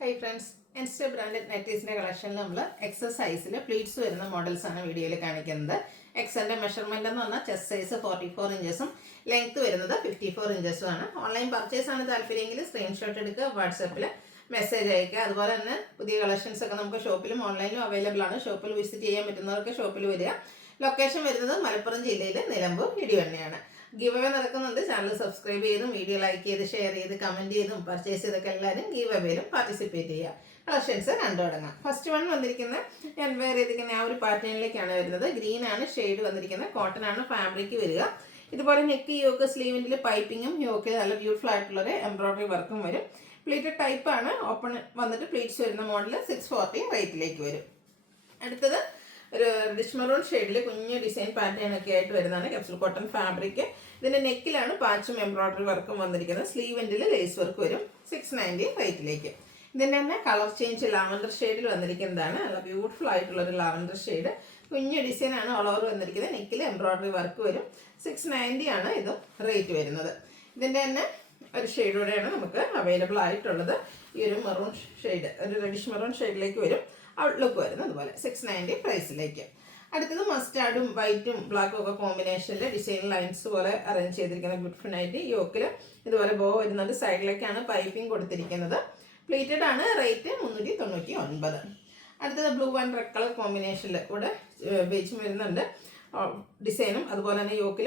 Hi friends, എൻസ്റ്റ branded നൈറ്റീസിൻ്റെ കളക്ഷനിൽ നമ്മൾ Excel സൈസിൽ pleats വരുന്ന മോഡൽസാണ് വീഡിയോയിൽ കാണിക്കുന്നത്. എക്സലിൻ്റെ മെഷർമെൻ്റ് എന്ന് പറഞ്ഞാൽ ചെസ്റ്റ് സൈസ് 44 ഇഞ്ചസും ലെങ്ത് വരുന്നത് 54 ഇഞ്ചസും ആണ്. ഓൺലൈൻ പർച്ചേസ് ആണ് താല്പര്യമെങ്കിൽ സ്ക്രീൻഷോട്ട് എടുക്കുക, വാട്സാപ്പിൽ മെസ്സേജ് അയക്കുക. അതുപോലെ തന്നെ പുതിയ കളക്ഷൻസ് ഒക്കെ നമുക്ക് ഷോപ്പിലും ഓൺലൈനിലും അവൈലബിൾ ആണ്. ഷോപ്പിൽ വിസിറ്റ് ചെയ്യാൻ പറ്റുന്നവർക്ക് ഷോപ്പിൽ വരിക. ലൊക്കേഷൻ വരുന്നത് മലപ്പുറം ജില്ലയിലെ നിലമ്പൂർ ഇടിവണ്ണയാണ്. ഗീവ് അവേ നടക്കുന്നുണ്ട്. ചാനൽ സബ്സ്ക്രൈബ് ചെയ്തും വീഡിയോ ലൈക്ക് ചെയ്ത് ഷെയർ ചെയ്ത് കമൻറ്റ് ചെയ്തും പർച്ചേസ് ചെയ്തൊക്കെ എല്ലാവരും ഗീവ് അവേയിലും പാർട്ടിസിപ്പേറ്റ് ചെയ്യുക. കളക്ഷൻസ് കണ്ടു തുടങ്ങാം. ഫസ്റ്റ് വൺ വന്നിരിക്കുന്നത് ഞാൻ വേറെ ചെയ്തിരിക്കുന്ന ആ ഒരു പാറ്റേണിലേക്കാണ് വരുന്നത്. ഗ്രീൻ ആണ് ഷെയ്ഡ് വന്നിരിക്കുന്നത്. കോട്ടൺ ആണ് ഫാബ്രിക് വരിക. ഇതുപോലെ നെക്ക് യോക്ക് സ്ലീവിൻ്റെ പൈപ്പിങ്ങും യോക്ക് നല്ല ബ്യൂട്ടിഫുൾ ആയിട്ടുള്ളൊരു എംബ്രോയ്ഡറി വർക്കും വരും. പ്ലീറ്റഡ് ടൈപ്പ് ആണ്. ഓപ്പൺ വന്നിട്ട് പ്ലീറ്റ്സ് വരുന്ന മോഡൽ 640 റേറ്റിലേക്ക് വരും. അടുത്തത് ഒരു റിഷ് മെറൂൺ ഷെയ്ഡിൽ കുഞ്ഞ് ഡിസൈൻ പാറ്റേൺ ഒക്കെ ആയിട്ട് വരുന്നതാണ്. കപ്സൂൾ കോട്ടൺ ഫാബ്രിക്. ഇതിൻ്റെ നെക്കിലാണ് പാച്ചും എംബ്രോയ്ഡറി വർക്കും വന്നിരിക്കുന്നത്. സ്ലീവ് എൻഡിൽ ലേസ് വർക്ക് വരും. 690 റേറ്റിലേക്ക്. ഇതിൻ്റെ തന്നെ കളർ ചേഞ്ച് ലാവൻഡർ ഷെയ്ഡിൽ വന്നിരിക്കുന്നതാണ്. നല്ല ബ്യൂട്ടിഫുൾ ആയിട്ടുള്ളൊരു ലാവൻഡർ ഷെയ്ഡ്. കുഞ്ഞ് ഡിസൈനാണ് ഓൾ ഓവർ വന്നിരിക്കുന്നത്. നെക്കിൽ എംബ്രോയ്ഡറി വർക്ക് വരും. 690 ആണ് ഇത് റേറ്റ് വരുന്നത്. ഇതിൻ്റെ തന്നെ ഒരു ഷെയ്ഡോടെയാണ് നമുക്ക് അവൈലബിൾ ആയിട്ടുള്ളത്. ഈ ഒരു മെറൂൺ ഷെയ്ഡ്, ഒരു റെഡിഷ് മെറൂൺ ഷെയ്ഡിലേക്ക് വരും. ഔട്ട്ലുക്ക് വരുന്നത് അതുപോലെ 690 പ്രൈസിലേക്ക്. അടുത്തത് മസ്റ്റാർഡും വൈറ്റും ബ്ലാക്കും ഒക്കെ കോമ്പിനേഷനിൽ ഡിസൈൻ ലൈൻസ് പോലെ അറേഞ്ച് ചെയ്തിരിക്കുന്ന ബ്യൂട്ടിഫുൾ ആയിട്ട് യോക്കിൽ ഇതുപോലെ ബോ വരുന്നത്. സൈഡിലേക്കാണ് പൈപ്പിംഗ് കൊടുത്തിരിക്കുന്നത്. പ്ലീറ്റഡ് ആണ്. റേറ്റ് 399. അടുത്തത് ബ്ലൂ ആൻഡ് റെഡ് കളർ കോമ്പിനേഷനിൽ ഇവിടെ ബേജും വരുന്നുണ്ട്. ഡിസൈനും അതുപോലെ തന്നെ യോക്കിൽ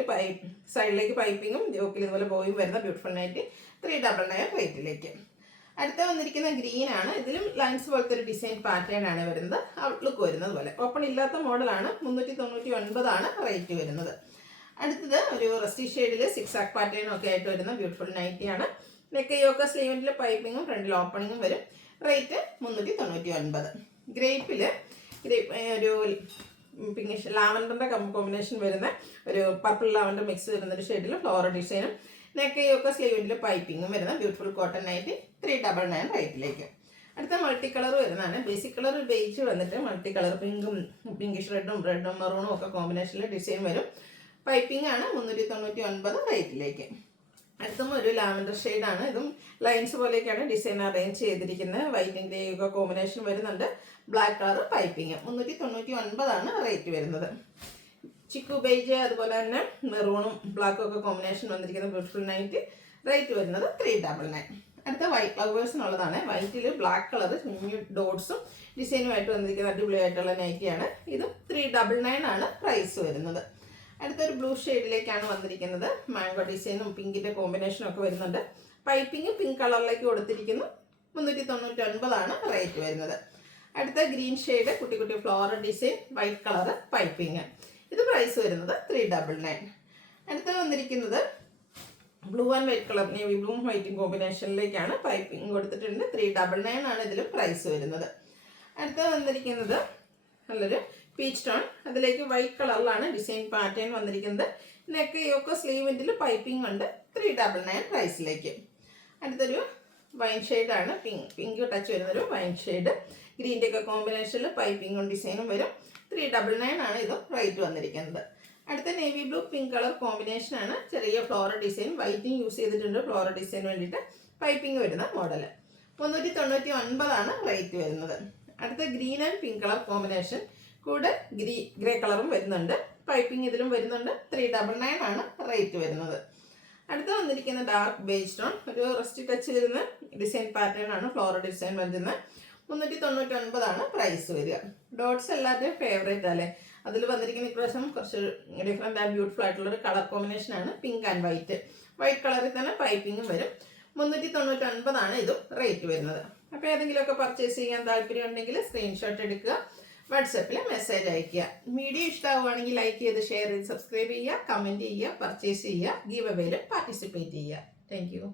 സൈഡിലേക്ക് പൈപ്പിങ്ങും യോക്കിൽ ഇതുപോലെ ബോയും വരുന്ന ബ്യൂട്ടിഫുൾ ആയിട്ട് 399 റേറ്റിലേക്ക്. അടുത്ത വന്നിരിക്കുന്ന ഗ്രീൻ ആണ്. ഇതിലും ലൈൻസ് പോലത്തെ ഒരു ഡിസൈൻ പാറ്റേൺ ആണ് വരുന്നത്. ഔട്ട്ലുക്ക് വരുന്നത് പോലെ ഓപ്പൺ ഇല്ലാത്ത മോഡലാണ്. 399 ആണ് റേറ്റ് വരുന്നത്. അടുത്തത് ഒരു റസ്റ്റി ഷെയ്ഡിൽ 6 ആക്ക് പാറ്റേൺ ഒക്കെ ആയിട്ട് വരുന്ന ബ്യൂട്ടിഫുൾ നൈറ്റിയാണ്. നെക്ക് യോക്ക സ്ലീവിൻ്റെ പൈപ്പിങ്ങും ഫ്രണ്ടിൽ ഓപ്പണിങ്ങും വരും. റേറ്റ് 399. ഗ്രേപ്പിൽ ഒരു പിങ്കിഷ് ലാവൻഡറിൻ്റെ കോമ്പിനേഷൻ വരുന്ന ഒരു പർപ്പിൾ ലാവൻഡർ മിക്സ് വരുന്ന ഒരു ഷെയ്ഡിൽ ഫ്ലോറൽ ഡിസൈനും നെക്ക് യോക്ക സ്ലീവിൻ്റെ പൈപ്പിങ്ങും വരുന്ന ബ്യൂട്ടിഫുൾ കോട്ടൺ നൈറ്റ് 399 റേറ്റിലേക്ക്. അടുത്ത മൾട്ടി കളർ വരുന്നതാണ്. ബേസിക് കളർ ബേജ് വന്നിട്ട് മൾട്ടി കളർ പിങ്കും പിങ്കിഷ് റെഡും മെറൂണും ഒക്കെ കോമ്പിനേഷനിൽ ഡിസൈൻ വരും. പൈപ്പിംഗ് ആണ്. 399 റേറ്റിലേക്ക്. അടുത്തും ഒരു ലാവൻഡർ ഷെയ്ഡാണ്. ഇതും ലൈൻസ് പോലെയൊക്കെയാണ് ഡിസൈൻ അറേഞ്ച് ചെയ്തിരിക്കുന്നത്. വൈറ്റും ഗ്രേ ഒക്കെ കോമ്പിനേഷൻ വരുന്നുണ്ട്. Black colour piping. 399 ആണ് റേറ്റ് വരുന്നത്. ചിക്കു ബേജ് അതുപോലെ തന്നെ മെറൂണും ബ്ലാക്കും ഒക്കെ കോമ്പിനേഷൻ വന്നിരിക്കുന്ന ബ്യൂട്ടിഫുൾ നൈറ്റ്. റേറ്റ് വരുന്നത് 399. അടുത്ത വൈറ്റ് ഫ്ലവേഴ്സിനുള്ളതാണ്. വൈറ്റിൽ ബ്ലാക്ക് കളർ കുഞ്ഞു ഡോട്ട്സും ഡിസൈനുമായിട്ട് വന്നിരിക്കുന്ന അടിപൊളിയായിട്ടുള്ള നൈറ്റിയാണ്. ഇതും 399 ആണ് പ്രൈസ് വരുന്നത്. അടുത്തൊരു ബ്ലൂ ഷെയ്ഡിലേക്കാണ് വന്നിരിക്കുന്നത്. മാംഗോ ഡിസൈനും പിങ്കിൻ്റെ കോമ്പിനേഷനും ഒക്കെ വരുന്നുണ്ട്. പൈപ്പിംഗ് പിങ്ക് കളറിലേക്ക് കൊടുത്തിരിക്കുന്നു. 399 ആണ് റേറ്റ് വരുന്നത്. അടുത്ത ഗ്രീൻ ഷെയ്ഡ് കുട്ടി കുട്ടി floral design white colour piping. ഇത് പ്രൈസ് വരുന്നത് 399. അടുത്തത് വന്നിരിക്കുന്നത് blue and white colour, navy ബ്ലൂവും വൈറ്റും കോമ്പിനേഷനിലേക്കാണ് പൈപ്പിംഗ് കൊടുത്തിട്ടുണ്ട്. 399 ആണ് ഇതിലും പ്രൈസ് വരുന്നത്. അടുത്തത് വന്നിരിക്കുന്നത് നല്ലൊരു പീച്ച് ടോൺ. അതിലേക്ക് വൈറ്റ് കളറിലാണ് ഡിസൈൻ പാറ്റേൺ വന്നിരിക്കുന്നത്. നെക്ക് യോക്ക് സ്ലീവിൻ്റെ പൈപ്പിംഗ് ഉണ്ട്. 399 പ്രൈസിലേക്ക്. അടുത്തൊരു വൈൻ ഷെയ്ഡാണ്. പിങ്ക് ടച്ച് വരുന്നൊരു വൈൻ ഷെയ്ഡ്. ഗ്രീൻ്റെ ഒക്കെ കോമ്പിനേഷനിൽ പൈപ്പിങ്ങും ഡിസൈനും വരും. 399 ആണ് ഇത് റേറ്റ് വന്നിരിക്കുന്നത്. അടുത്ത നേവി ബ്ലൂ പിങ്ക് കളർ കോമ്പിനേഷനാണ്. ചെറിയ ഫ്ലോറൽ ഡിസൈൻ വൈറ്റും യൂസ് ചെയ്തിട്ടുണ്ട് ഫ്ലോറൽ ഡിസൈന് വേണ്ടിയിട്ട്. പൈപ്പിംഗ് വരുന്ന മോഡൽ. 399 ആണ് റേറ്റ് വരുന്നത്. അടുത്ത green and pink colour combination കൂടെ ഗ്രേ കളറും വരുന്നുണ്ട്. പൈപ്പിംഗ് ഇതിലും വരുന്നുണ്ട്. 399 ആണ് റേറ്റ് വരുന്നത്. അടുത്ത വന്നിരിക്കുന്ന ഡാർക്ക് ബേജ് ടോൺ, ഒരു റസ്റ്റ് ടച്ച് വരുന്ന ഡിസൈൻ പാറ്റേൺ ആണ്. ഫ്ലോറൽ ഡിസൈൻ വരുന്നത്. 399 ആണ് പ്രൈസ് വരിക. ഡോട്ട്സ് എല്ലാവരുടെയും ഫേവറേറ്റ് അല്ലേ. അതിൽ വന്നിരിക്കുന്ന ഇപ്രാവശ്യം കുറച്ച് ഡിഫറെൻ്റ് ആൻഡ് ബ്യൂട്ടിഫുൾ ആയിട്ടുള്ളൊരു കളർ കോമ്പിനേഷൻ ആണ്. Pink and white. വൈറ്റ് കളറിൽ തന്നെ പൈപ്പിങ്ങും വരും. 399 ആണ് ഇതും റേറ്റ് വരുന്നത്. അപ്പോൾ ഏതെങ്കിലുമൊക്കെ പർച്ചേസ് ചെയ്യാൻ താല്പര്യം ഉണ്ടെങ്കിൽ സ്ക്രീൻഷോട്ട് എടുക്കുക, വാട്സാപ്പിൽ മെസ്സേജ് അയയ്ക്കുക. വീഡിയോ ഇഷ്ടമാവുകയാണെങ്കിൽ ലൈക്ക് ചെയ്ത് ഷെയർ ചെയ്ത് സബ്സ്ക്രൈബ് ചെയ്യുക, കമൻറ്റ് ചെയ്യുക, പർച്ചേസ് ചെയ്യുക, ഗീവ് അവേയിൽ പാർട്ടിസിപ്പേറ്റ് ചെയ്യുക. Thank you.